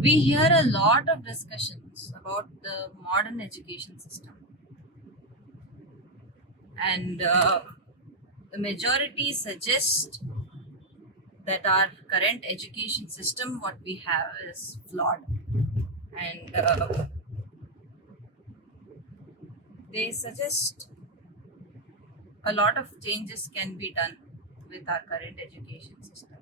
We hear a lot of discussions about the modern education system, and the majority suggest that our current education system, what we have, is flawed. And they suggest a lot of changes can be done with our current education system.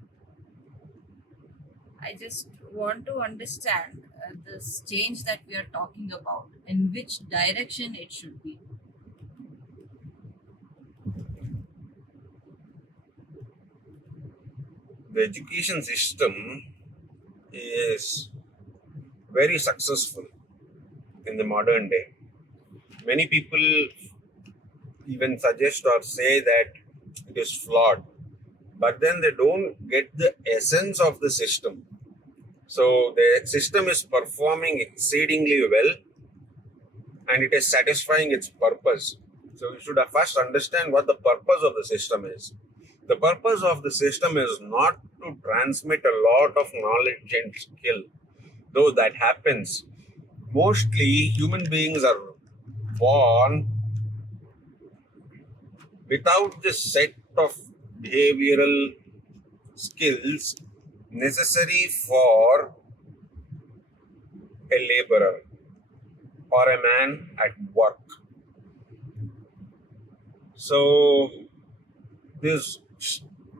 I just want to understand this change that we are talking about, in which direction it should be. The education system is very successful in the modern day. Many people even suggest or say that it is flawed, but then they don't get the essence of the system. So the system is performing exceedingly well and it is satisfying its purpose. So you should first understand what the purpose of the system is. The purpose of the system is not to transmit a lot of knowledge and skill, though that happens. Mostly human beings are born without the set of behavioral skills necessary for a laborer or a man at work. So this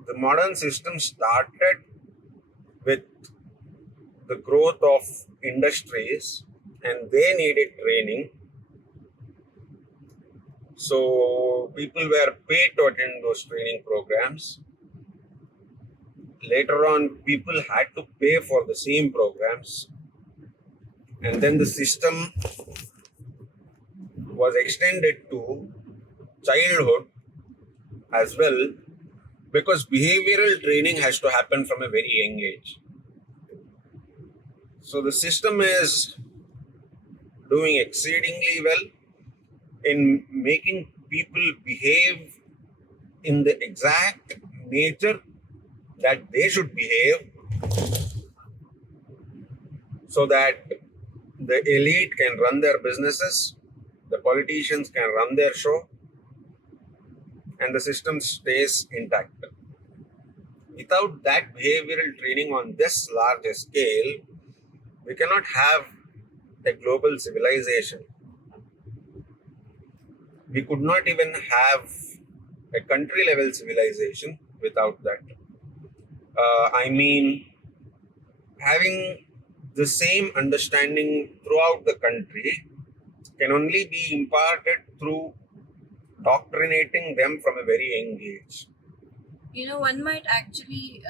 the modern system started with the growth of industries and they needed training. So people were paid to attend those training programs. Later on, people had to pay for the same programs. And then the system was extended to childhood as well because behavioral training has to happen from a very young age. So the system is doing exceedingly well in making people behave in the exact nature that they should behave so that the elite can run their businesses, the politicians can run their show, and the system stays intact. Without that behavioral training on this large scale, we cannot have a global civilization. We could not even have a country level civilization without that. I mean, having the same understanding throughout the country can only be imparted through doctrinating them from a very young age. One might actually,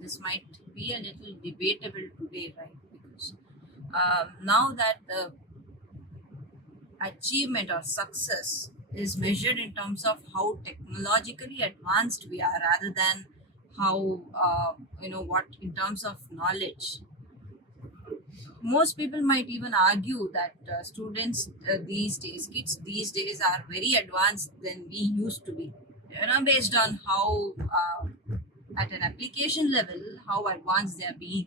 this might be a little debatable today, right? Because now that the achievement or success is measured in terms of how technologically advanced we are rather than how what in terms of knowledge. Most people might even argue that students these days, kids these days, are very advanced than we used to be, based on how at an application level how advanced they are being.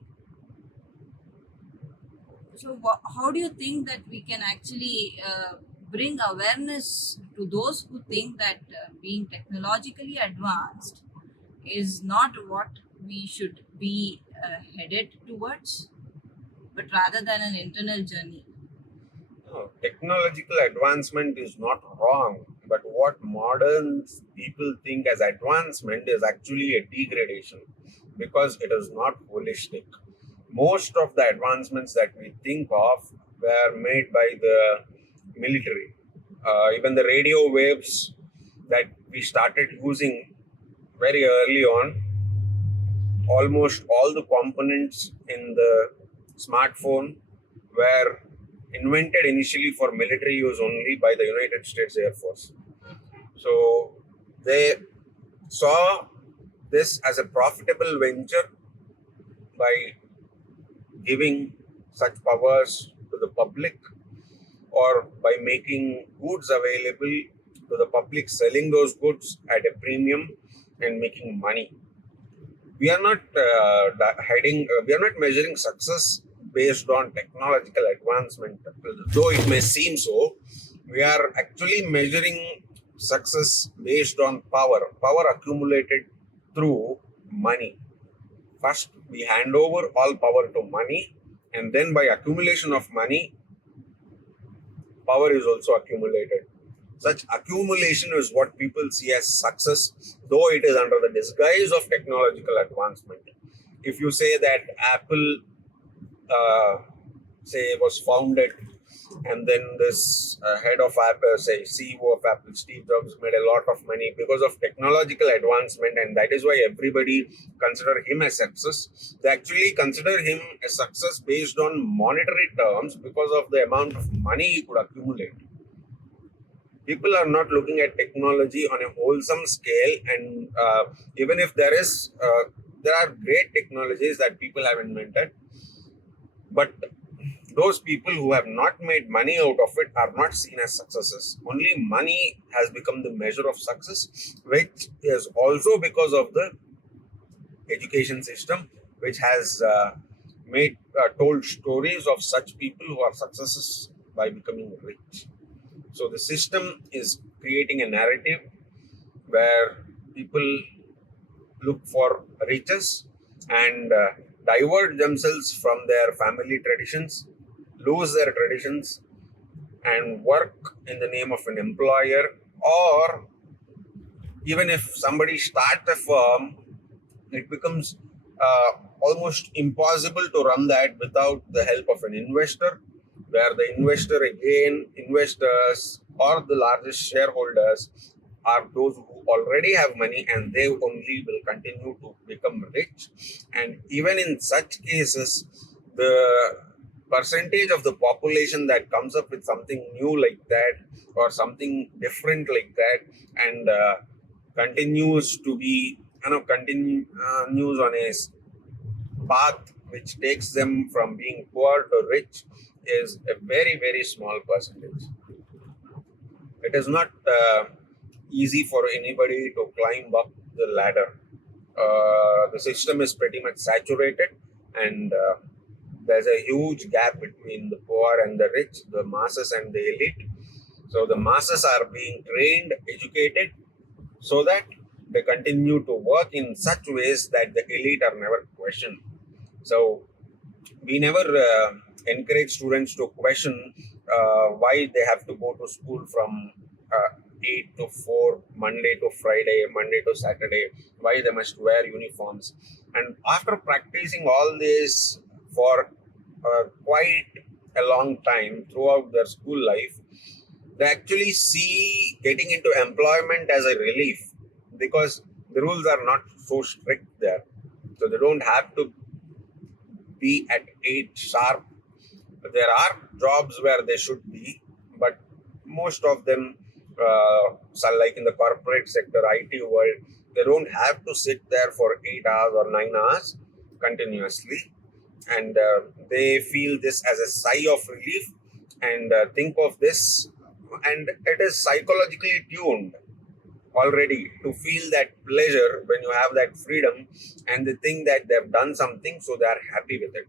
So, how do you think that we can actually bring awareness to those who think that being technologically advanced is not what we should be headed towards, but rather than an internal journey? No, technological advancement is not wrong, but what modern people think as advancement is actually a degradation because it is not holistic. Most of the advancements that we think of were made by the military. Even the radio waves that we started using very early on, almost all the components in the smartphone were invented initially for military use only by the United States Air Force. So they saw this as a profitable venture by giving such powers to the public or by making goods available to the public, selling those goods at a premium and making money. We are not we are not measuring success based on technological advancement, though it may seem so. We are actually measuring success based on power accumulated through money. First, we hand over all power to money, and then by accumulation of money, power is also accumulated. Such accumulation is what people see as success, though it is under the disguise of technological advancement. If you say that Apple, uh, say, was founded, and then this head of Apple, say CEO of Apple, Steve Jobs, made a lot of money because of technological advancement, and that is why everybody consider him a success. They actually consider him a success based on monetary terms because of the amount of money he could accumulate. People are not looking at technology on a wholesome scale, and even if there are great technologies that people have invented, but those people who have not made money out of it are not seen as successes. Only money has become the measure of success, which is also because of the education system, which has made told stories of such people who are successes by becoming rich. So the system is creating a narrative where people look for riches and divert themselves from their family traditions, lose their traditions, and work in the name of an employer. Or even if somebody starts a firm, it becomes almost impossible to run that without the help of an investor, where the investor, again, investors or the largest shareholders are those who already have money, and they only will continue to become rich. And even in such cases, the percentage of the population that comes up with something new like that or something different like that, and continues to be, continues on a path which takes them from being poor to rich, is a very, very small percentage. It is not easy for anybody to climb up the ladder. The system is pretty much saturated, and there's a huge gap between the poor and the rich, the masses and the elite. So the masses are being trained, educated, so that they continue to work in such ways that the elite are never questioned. So we never encourage students to question why they have to go to school from 8 to 4, Monday to Friday, Monday to Saturday, why they must wear uniforms. And after practicing all this for quite a long time throughout their school life, they actually see getting into employment as a relief, because the rules are not so strict there. So they don't have to be at 8 sharp. There are jobs where they should be, but most of them, so like in the corporate sector, IT world, they don't have to sit there for 8 hours or 9 hours continuously. And they feel this as a sigh of relief, and think of this, and it is psychologically tuned already to feel that pleasure when you have that freedom, and they think that they've done something, so they are happy with it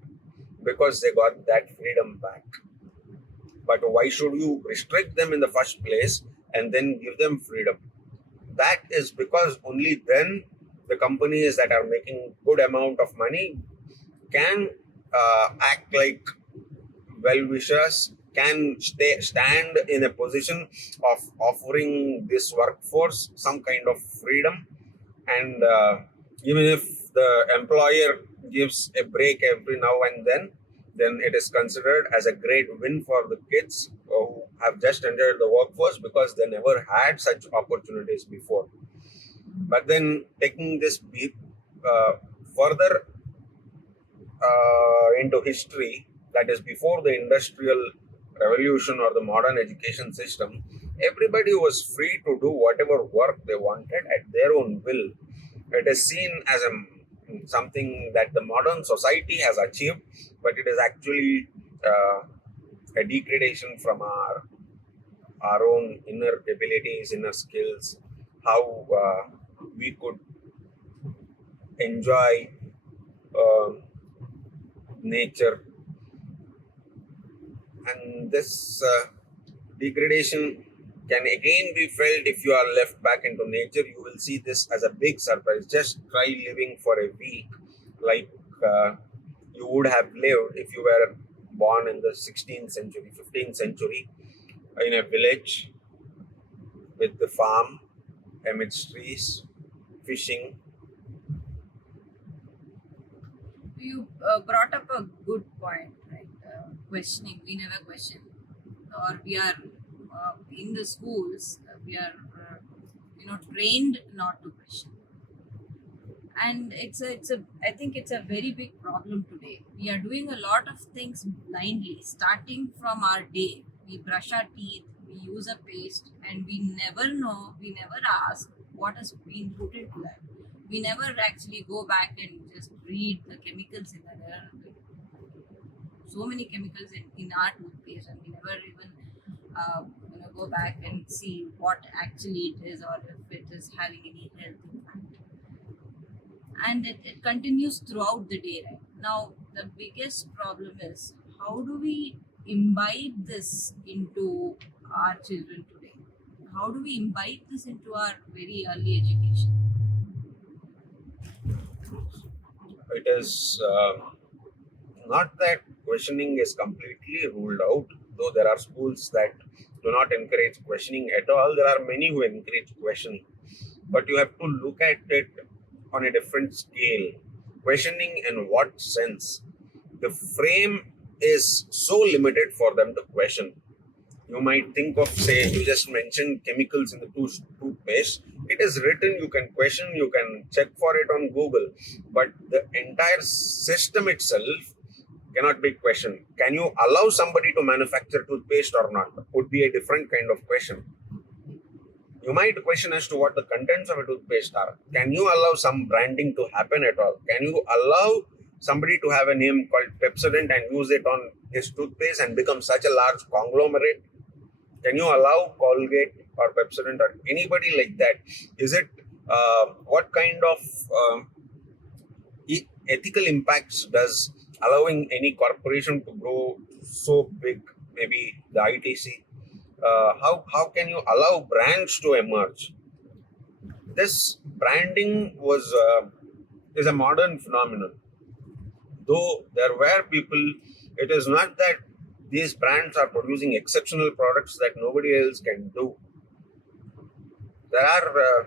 because they got that freedom back. But why should you restrict them in the first place and then give them freedom? That is because only then the companies that are making good amount of money can act like well wishers, can stand in a position of offering this workforce some kind of freedom. And even if the employer gives a break every now and then it is considered as a great win for the kids who have just entered the workforce, because they never had such opportunities before. But then taking this uh, further into history, that is before the industrial revolution or the modern education system, everybody was free to do whatever work they wanted at their own will. It is seen as something that the modern society has achieved, but it is actually a degradation from our own inner abilities, inner skills, how we could enjoy uh, nature, and this degradation can again be felt if you are left back into nature. You will see this as a big surprise. Just try living for a week like you would have lived if you were born in the 16th century, 15th century, in a village with the farm amidst trees, fishing. You brought up a good point, right? Questioning, we never question, or we are in the schools, we are trained not to question. And it's a I think it's a very big problem today. We are doing a lot of things blindly, starting from our day. We brush our teeth, we use a paste, and we never know, we never ask what has been put into that. We never actually go back and just read the chemicals in that. There are so many chemicals in our toothpaste, and we never even go back and see what actually it is, or if it is having any health impact. And it continues throughout the day, right? Now the biggest problem is, how do we imbibe this into our children today? How do we imbibe this into our very early education? It is not that questioning is completely ruled out, though there are schools that do not encourage questioning at all. There are many who encourage questioning, but you have to look at it on a different scale. Questioning in what sense? The frame is so limited for them to question. You might think of, say, you just mentioned chemicals in the toothpaste. It is written, you can question, you can check for it on Google, but the entire system itself cannot be questioned. Can you allow somebody to manufacture toothpaste or not? Would be a different kind of question. You might question as to what the contents of a toothpaste are. Can you allow some branding to happen at all? Can you allow somebody to have a name called Pepsodent and use it on his toothpaste and become such a large conglomerate? Can you allow Colgate or Pepsodent or anybody like that? Is it what kind of ethical impacts does allowing any corporation to grow so big, maybe the ITC? How can you allow brands to emerge? This branding is a modern phenomenon. Though there were people, it is not that these brands are producing exceptional products that nobody else can do. There are,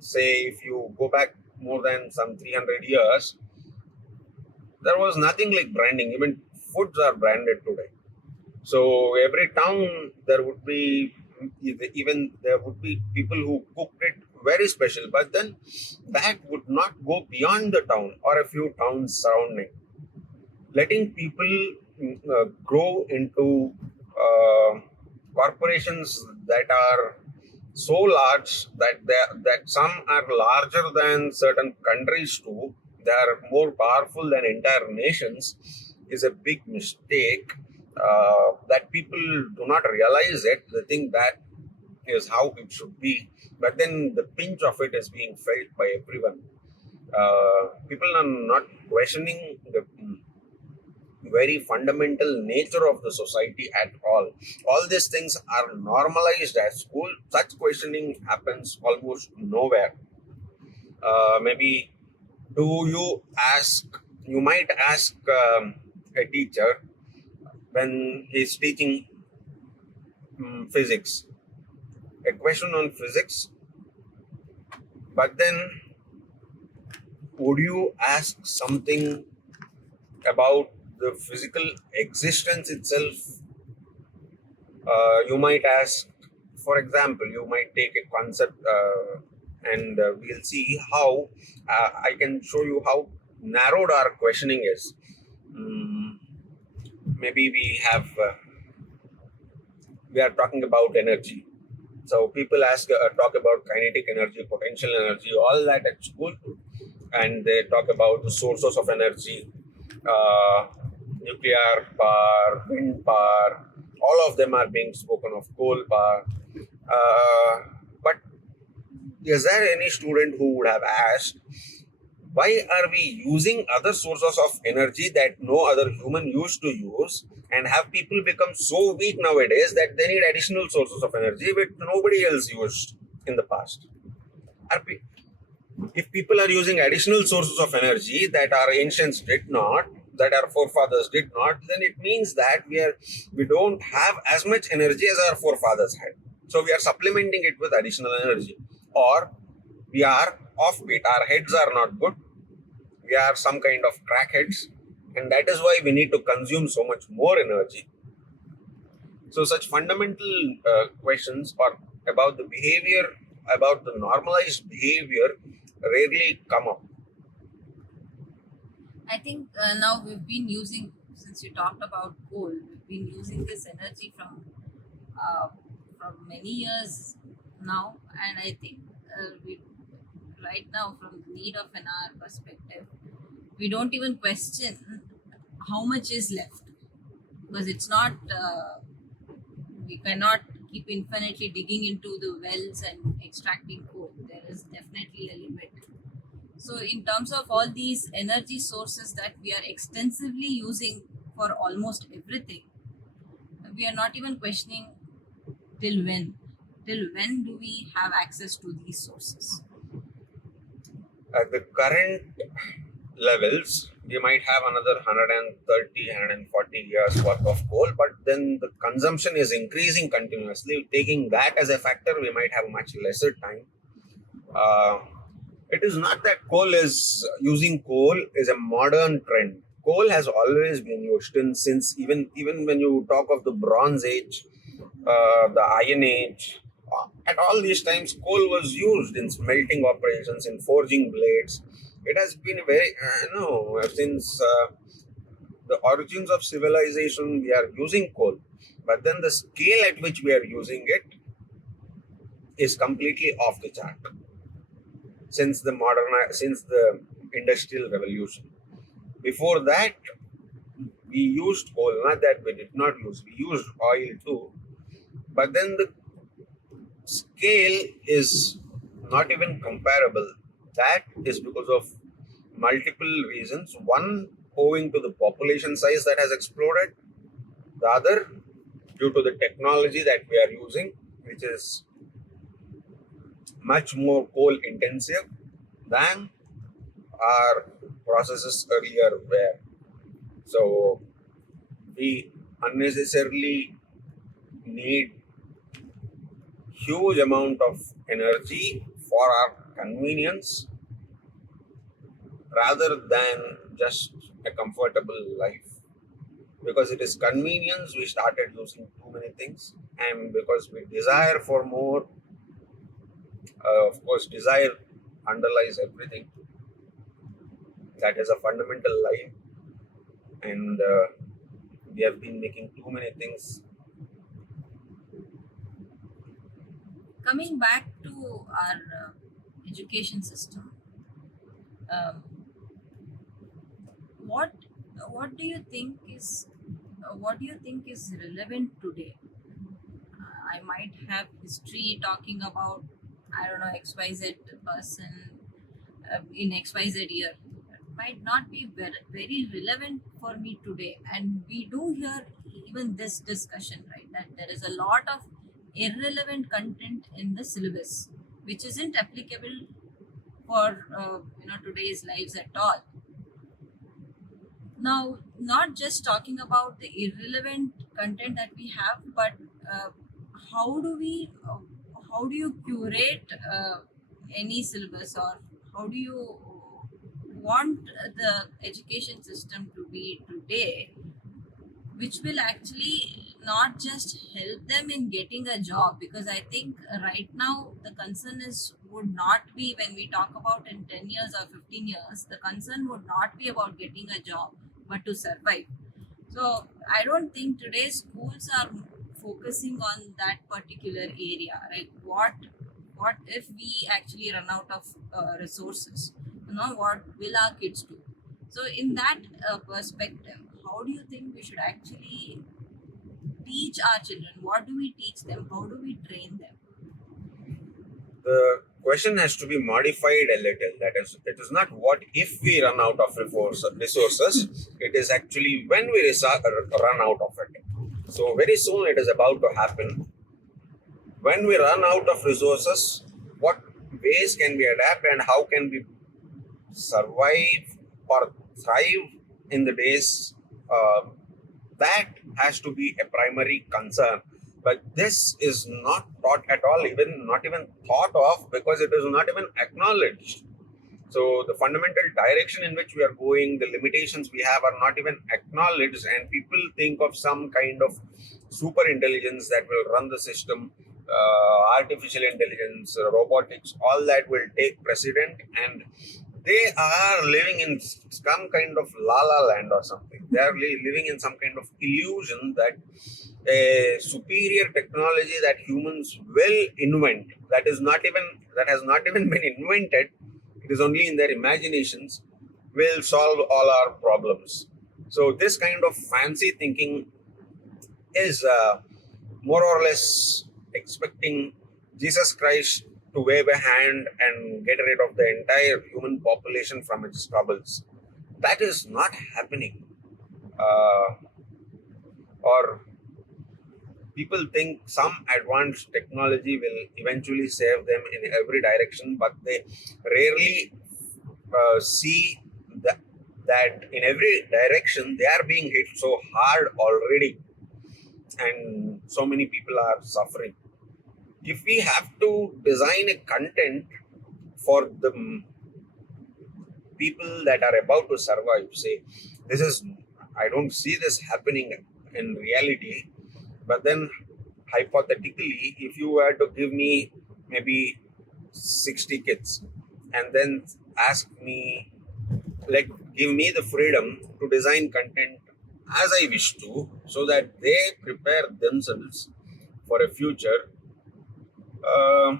say, if you go back more than some 300 years, there was nothing like branding. Even foods are branded today. So every town there would be, even there would be people who cooked it very special, but then that would not go beyond the town or a few towns surrounding. Letting people grow into corporations that are so large that that some are larger than certain countries too. They are more powerful than entire nations, is a big mistake. That people do not realize it. They think that is how it should be, but then the pinch of it is being felt by everyone. People are not questioning the very fundamental nature of the society at all. All these things are normalized at school. Such questioning happens almost nowhere. Maybe do you ask? You might ask a teacher when he's teaching physics a question on physics, but then would you ask something about the physical existence itself? You might ask, for example, you might take a concept and we'll see how I can show you how narrowed our questioning is. Mm, Maybe we are talking about energy. So people talk about kinetic energy, potential energy, all that at school, and they talk about the sources of energy, uh, nuclear power, wind power. All of them are being spoken of, coal power. But is there any student who would have asked, Why are we using other sources of energy that no other human used to use, and have people become so weak nowadays that they need additional sources of energy which nobody else used in the past? Are if people are using additional sources of energy that our ancients did not, that our forefathers did not, then it means that we don't have as much energy as our forefathers had. So we are supplementing it with additional energy, or we are offbeat. Our heads are not good. We are some kind of crackheads, and that is why we need to consume so much more energy. So such fundamental questions or about the behavior, about the normalized behavior, rarely come up. I think now we've been using, since you talked about coal, we've been using this energy uh, from many years now, and I think we right now, from the need of an hour perspective, we don't even question how much is left, because it's not. We cannot keep infinitely digging into the wells and extracting coal. There is definitely a limit. So, in terms of all these energy sources that we are extensively using for almost everything, we are not even questioning till when. Till when do we have access to these sources? At the current levels, we might have another 130, 140 years worth of coal, but then the consumption is increasing continuously. Taking that as a factor, we might have much lesser time. Uh, it is not that using coal is a modern trend. Coal has always been used since even when you talk of the Bronze Age, the Iron Age. At all these times, coal was used in smelting operations, in forging blades. It has been very, no, since the origins of civilization, we are using coal. But then the scale at which we are using it is completely off the chart since the industrial revolution. Before that, we used coal, not that we did not use, we used oil too. But then the scale is not even comparable. That is because of multiple reasons. One, owing to the population size that has exploded. The other, due to the technology that we are using, which is much more coal intensive than our processes earlier were. So we unnecessarily need huge amount of energy for our convenience rather than just a comfortable life. Because it is convenience, we started using too many things, and because we desire for more, of course, desire underlies everything. That is a fundamental lie, and we have been making too many things. Coming back to our education system, um, what what do you think is relevant today? I might have history talking about, I don't know, XYZ person in XYZ year. It might not be very relevant for me today. And we do hear even this discussion, right? That there is a lot of irrelevant content in the syllabus, which isn't applicable for today's lives at all. Now, not just talking about the irrelevant content that we have, but uh, how do we how do you curate any syllabus, or how do you want the education system to be today, which will actually not just help them in getting a job? Because I think right now the concern is would not be, when we talk about in 10 years or 15 years, the concern would not be about getting a job, but to survive. So I don't think today's schools are focusing on that particular area, right? What if we actually run out of resources? What will our kids do? So in that perspective, how do you think we should actually teach our children? What do we teach them? How do we train them? question has to be modified a little. That is, it is not what if we run out of resources. It is actually when we run out of it. So very soon it is about to happen. When we run out of resources, what ways can we adapt and how can we survive or thrive in the days, uh, that has to be a primary concern. But this is not taught at all, even not even thought of, because it is not even acknowledged. So the fundamental direction in which we are going, the limitations we have are not even acknowledged, and people think of some kind of super intelligence that will run the system, artificial intelligence, robotics, all that will take precedent, and they are living in some kind of la la land or something. They are living in some kind of illusion that a superior technology that humans will invent, that has not even been invented, it is only in their imaginations, will solve all our problems. So this kind of fancy thinking is more or less expecting Jesus Christ to wave a hand and get rid of the entire human population from its troubles. That is not happening. Uh, or people think some advanced technology will eventually save them in every direction, but they rarely see that, that in every direction they are being hit so hard already, and so many people are suffering. If we have to design a content for the people that are about to survive, say, this is, I don't see this happening in reality, but then hypothetically, if you were to give me maybe 60 kids and then ask me, like, give me the freedom to design content as I wish to, so that they prepare themselves for a future, uh,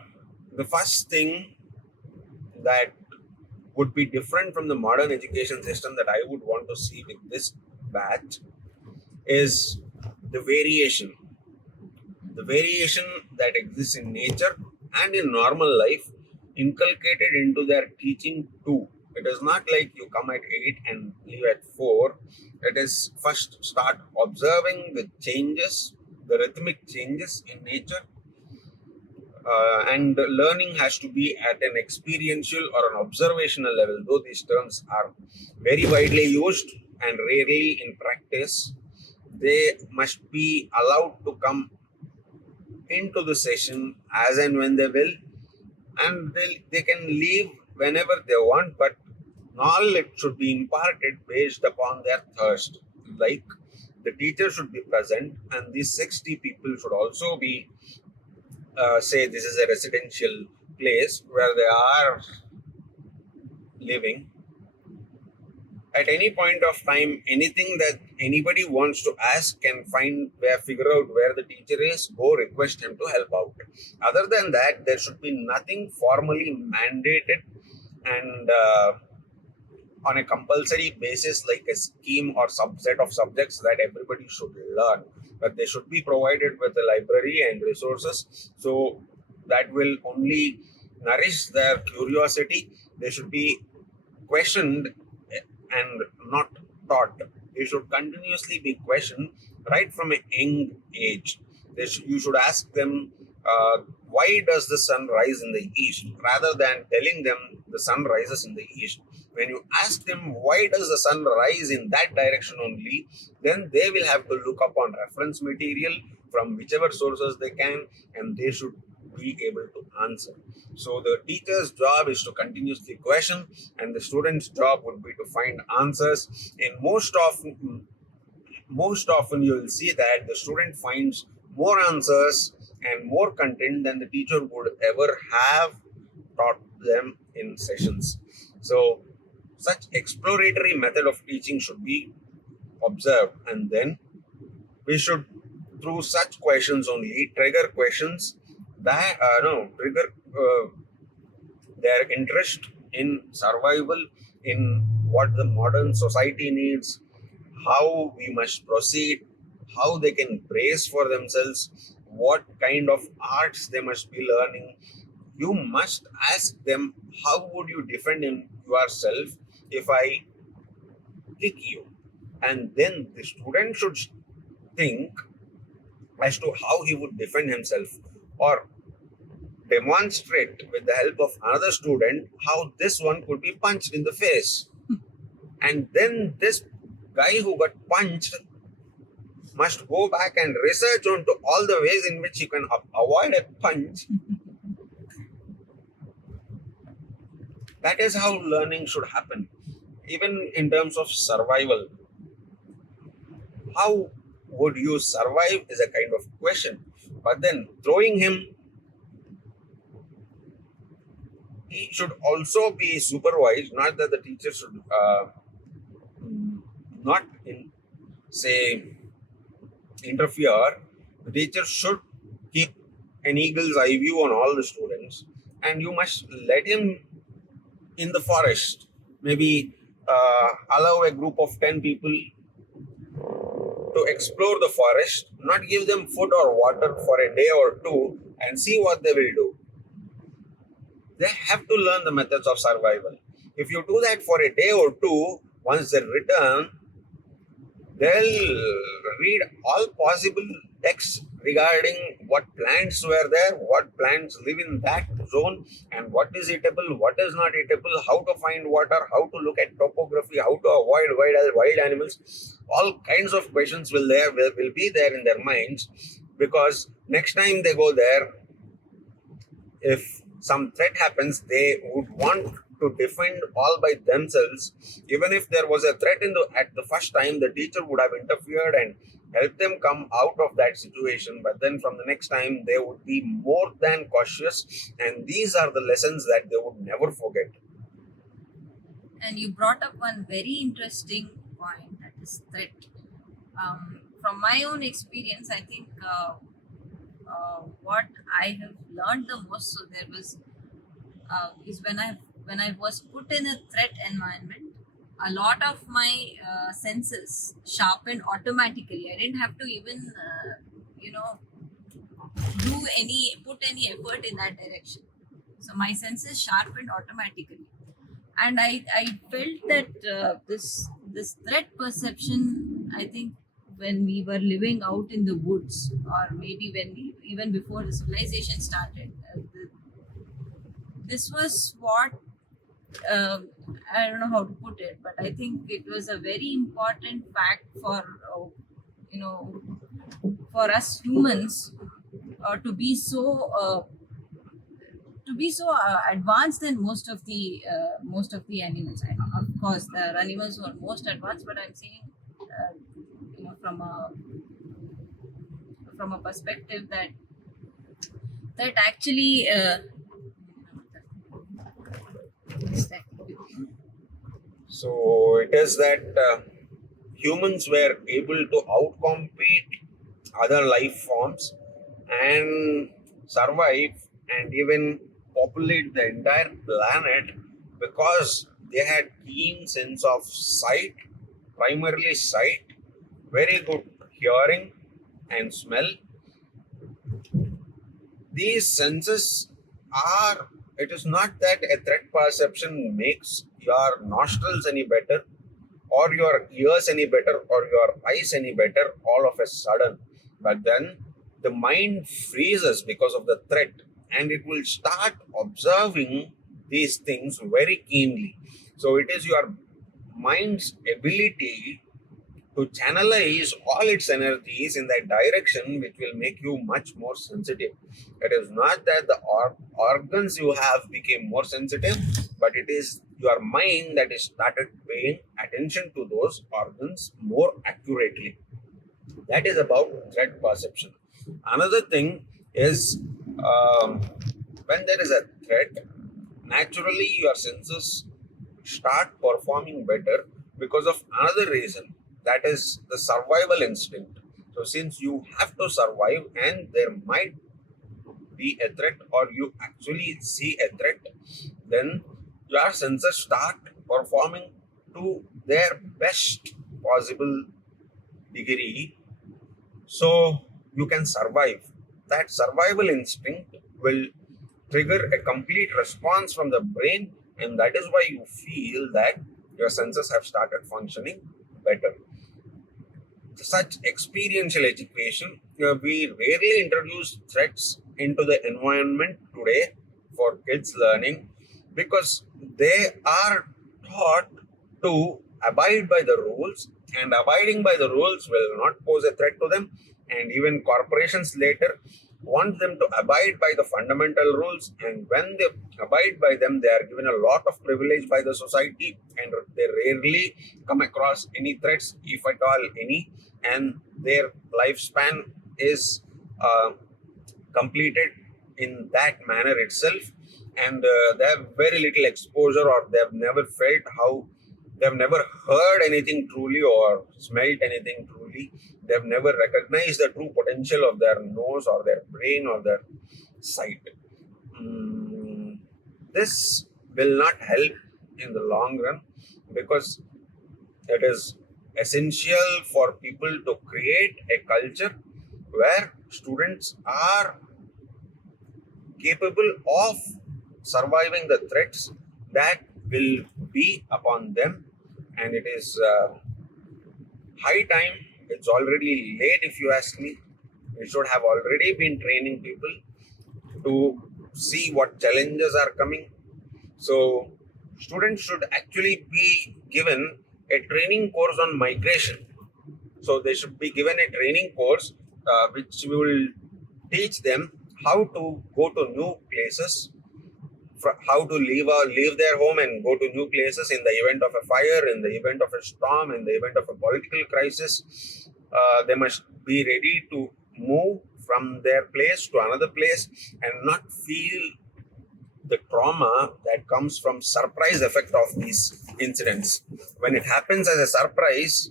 the first thing that would be different from the modern education system that I would want to see with this batch is the variation. The variation that exists in nature and in normal life inculcated into their teaching too. It is not like you come at 8 and leave at 4. It is first start observing the changes, the rhythmic changes in nature, and learning has to be at an experiential or an observational level, though these terms are very widely used and rarely in practice. They must be allowed to come into the session as and when they will, and they can leave whenever they want, but knowledge should be imparted based upon their thirst. Like, the teacher should be present, and these 60 people should also be, say, this is a residential place where they are living. At any point of time, anything that anybody wants to ask can figure out where the teacher is, go request him to help out. Other than that, there should be nothing formally mandated and on a compulsory basis, like a scheme or subset of subjects that everybody should learn, but they should be provided with a library and resources, so that will only nourish their curiosity. They should be questioned and not taught. They should continuously be questioned right from a young age. You should ask them, why does the sun rise in the east, rather than telling them the sun rises in the east. When you ask them why does the sun rise in that direction only, then they will have to look up on reference material from whichever sources they can, and they should be able to answer. So the teacher's job is to continuously question, and the student's job would be to find answers. And most often you will see that the student finds more answers and more content than the teacher would ever have taught them in sessions. So such exploratory method of teaching should be observed, and then we should, through such questions only, trigger questions that no trigger their interest in survival, in what the modern society needs, how we must proceed, how they can brace for themselves, what kind of arts they must be learning, you must ask them, how would you defend yourself if I kick you? And then the student should think as to how he would defend himself, or demonstrate with the help of another student how this one could be punched in the face. And then this guy who got punched must go back and research onto all the ways in which you can avoid a punch. That is how learning should happen. Even in terms of survival, how would you survive is a kind of question. But then throwing him, he should also be supervised, not that the teacher should not say interfere. The teacher should keep an eagle's eye view on all the students, and you must let him in the forest. Maybe allow a group of 10 people to explore the forest, not give them food or water for a day or two, and see what they will do. They have to learn the methods of survival. If you do that for a day or two, once they return, they'll read all possible texts regarding what plants were there, what plants live in that zone, and what is eatable, what is not eatable, how to find water, how to look at topography, how to avoid wild animals. All kinds of questions will be there in their minds, because next time they go there, if some threat happens, they would want to defend all by themselves. Even if there was a threat at the first time, the teacher would have interfered and helped them come out of that situation. But then from the next time, they would be more than cautious, and these are the lessons that they would never forget. And you brought up one very interesting point, that is threat. From my own experience, I think what I have learned the most, so there was is when I was put in a threat environment, a lot of my senses sharpened automatically. I didn't have to even you know put any effort in that direction. So my senses sharpened automatically, and I felt that this threat perception, I think, when we were living out in the woods, or maybe even before the civilization started, this was what, I don't know how to put it, but I think it was a very important fact for you know for us humans to be advanced than most of the animals. I know, of course, there are animals who are most advanced, but I'm saying, from a perspective that actually. So it is that humans were able to outcompete other life forms and survive and even populate the entire planet, because they had keen sense of sight, primarily sight, very good hearing and smell. These senses are, it is not that a threat perception makes your nostrils any better, or your ears any better, or your eyes any better all of a sudden. But then the mind freezes because of the threat, and it will start observing these things very keenly. So it is your mind's ability to channelize all its energies in that direction which will make you much more sensitive. It is not that the organs you have became more sensitive, but it is your mind that is started paying attention to those organs more accurately. That is about threat perception. Another thing is, when there is a threat, naturally your senses start performing better because of another reason, that is the survival instinct. So, since you have to survive and there might be a threat, or you actually see a threat, then your senses start performing to their best possible degree, so you can survive. That survival instinct will trigger a complete response from the brain, and that is why you feel that your senses have started functioning better. Such experiential education, we rarely introduce threats into the environment today for kids learning because they are taught to abide by the rules, and abiding by the rules will not pose a threat to them. And even corporations later want them to abide by the fundamental rules, and when they abide by them, they are given a lot of privilege by the society, and they rarely come across any threats, if at all any, and their lifespan is completed in that manner itself. And they have very little exposure, or they have never felt how, they have never heard anything truly or smelt anything truly. They have never recognized the true potential of their nose or their brain or their sight. Mm, this will not help in the long run, because it is essential for people to create a culture where students are capable of surviving the threats that will be upon them. And it is high time. It's already late, if you ask me. We should have already been training people to see what challenges are coming. So, students should actually be given a training course on migration. So, they should be given a training course which will teach them how to go to new places, how to leave their home and go to new places in the event of a fire, in the event of a storm, in the event of a political crisis. They must be ready to move from their place to another place and not feel the trauma that comes from surprise effect of these incidents. When it happens as a surprise,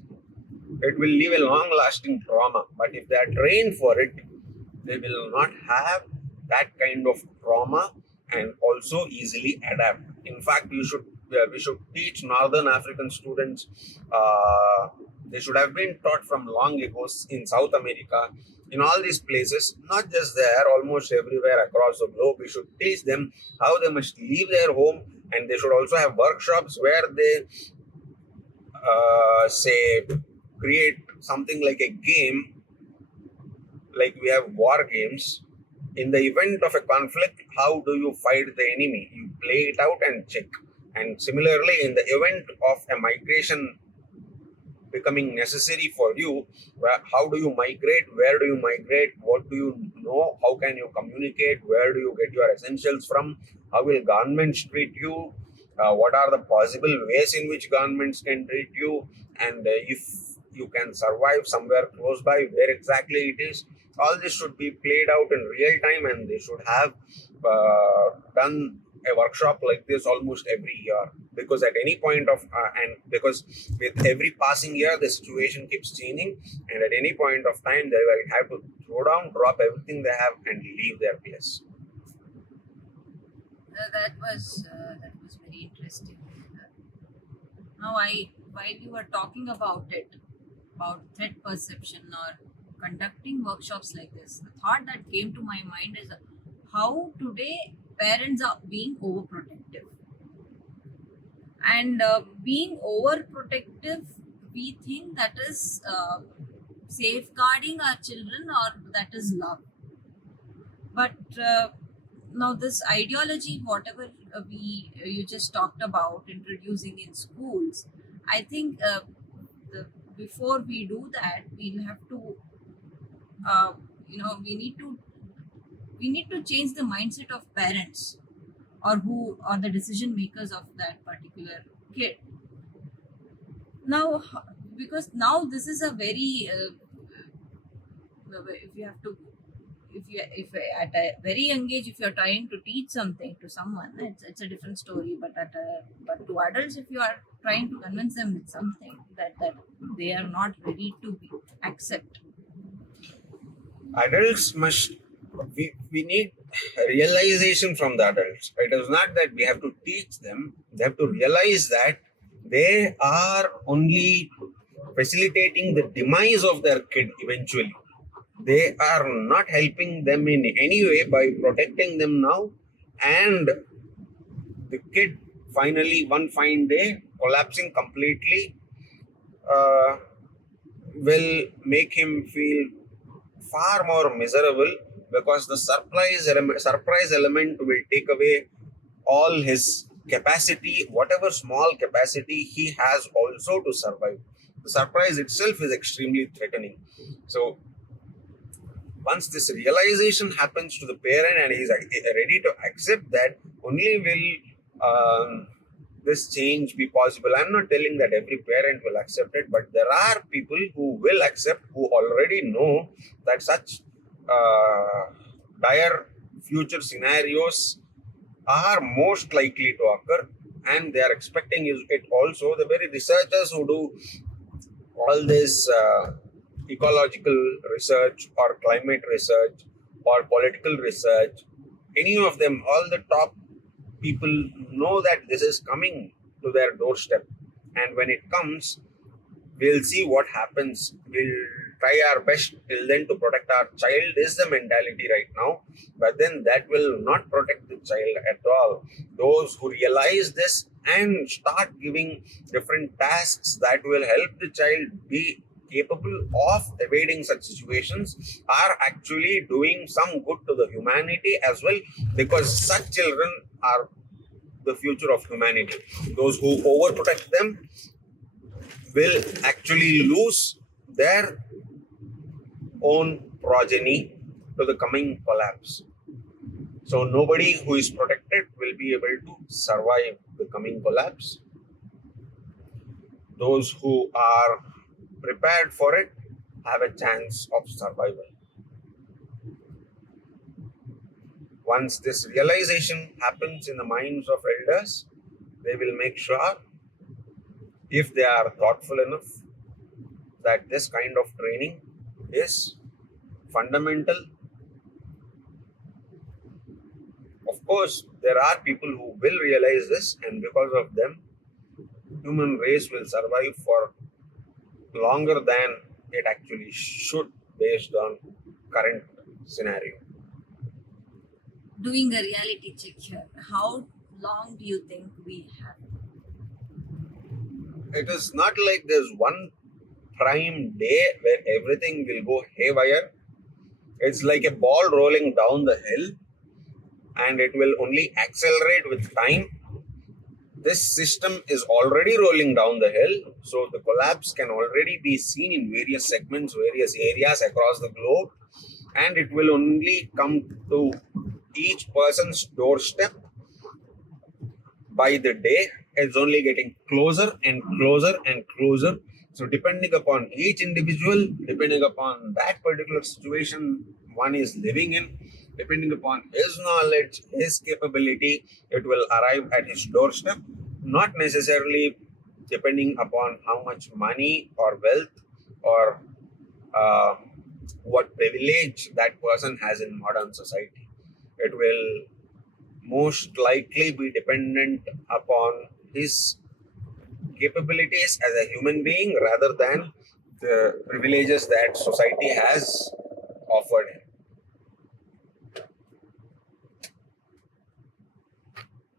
it will leave a long lasting trauma. But if they are trained for it, they will not have that kind of trauma and also easily adapt. In fact, we should teach Northern African students. They should have been taught from long ago in South America, in all these places, not just there, almost everywhere across the globe. We should teach them how they must leave their home, and they should also have workshops where they say create something like a game, like we have war games. In the event of a conflict, how do you fight the enemy? You play it out and check. And similarly, in the event of a migration becoming necessary for you, how do you migrate? Where do you migrate? What do you know? How can you communicate? Where do you get your essentials from? How will governments treat you? What are the possible ways in which governments can treat you? And if you can survive somewhere close by, where exactly it is? All this should be played out in real time, and they should have done a workshop like this almost every year, because at any point of and because with every passing year the situation keeps changing, and at any point of time they will have to throw down, drop everything they have, and leave their place. That was very interesting. Now, while you were talking about it, about threat perception or conducting workshops like this, the thought that came to my mind is how today parents are being overprotective. And being overprotective, we think that is safeguarding our children, or that is love. But now this ideology, whatever we you just talked about introducing in schools, I think the, before we do that, we'll have to uh, we need to change the mindset of parents, or who are the decision makers of that particular kid. Now, because now this is a very if you have to if at a very young age, if you're trying to teach something to someone, it's a different story. But to adults, if you are trying to convince them with something that they are not ready to accept. Adults must, we need realization from the adults. It is not that we have to teach them, they have to realize that they are only facilitating the demise of their kid eventually. They are not helping them in any way by protecting them now. and the kid finally one fine day collapsing completely uh, will make him feel far more miserable, because the surprise element will take away all his capacity, whatever small capacity he has also to survive. The surprise itself is extremely threatening. So once this realization happens to the parent and he's ready to accept that, only will this change be possible. I'm not telling that every parent will accept it, but there are people who will accept, who already know that such uh, dire future scenarios are most likely to occur, and they are expecting it also. The very researchers who do all this ecological research or climate research or political research, any of them, all the top people know that this is coming to their doorstep. And when it comes, we'll see what happens. We'll try our best till then to protect our child, is the mentality right now. But then that will not protect the child at all. Those who realize this and start giving different tasks that will help the child be capable of evading such situations are actually doing some good to the humanity as well, because such children are the future of humanity. Those who overprotect them will actually lose their own progeny to the coming collapse. So nobody who is protected will be able to survive the coming collapse. Those who are prepared for it have a chance of survival. Once this realization happens in the minds of elders, they will make sure, if they are thoughtful enough, that this kind of training is fundamental. Of course, there are people who will realize this, and because of them, human race will survive for longer than it actually should, based on current scenario. Doing a reality check here. How long do you think we have? It is not like there's one prime day where everything will go haywire. It's like a ball rolling down the hill, and it will only accelerate with time. This system is already rolling down the hill, so the collapse can already be seen in various segments, various areas across the globe, and it will only come to each person's doorstep by the day. It's only getting closer and closer and closer. So, depending upon each individual, depending upon that particular situation one is living in, depending upon his knowledge, his capability, it will arrive at his doorstep. Not necessarily depending upon how much money or wealth or uh, what privilege that person has in modern society. It will most likely be dependent upon his capabilities as a human being rather than the privileges that society has offered him.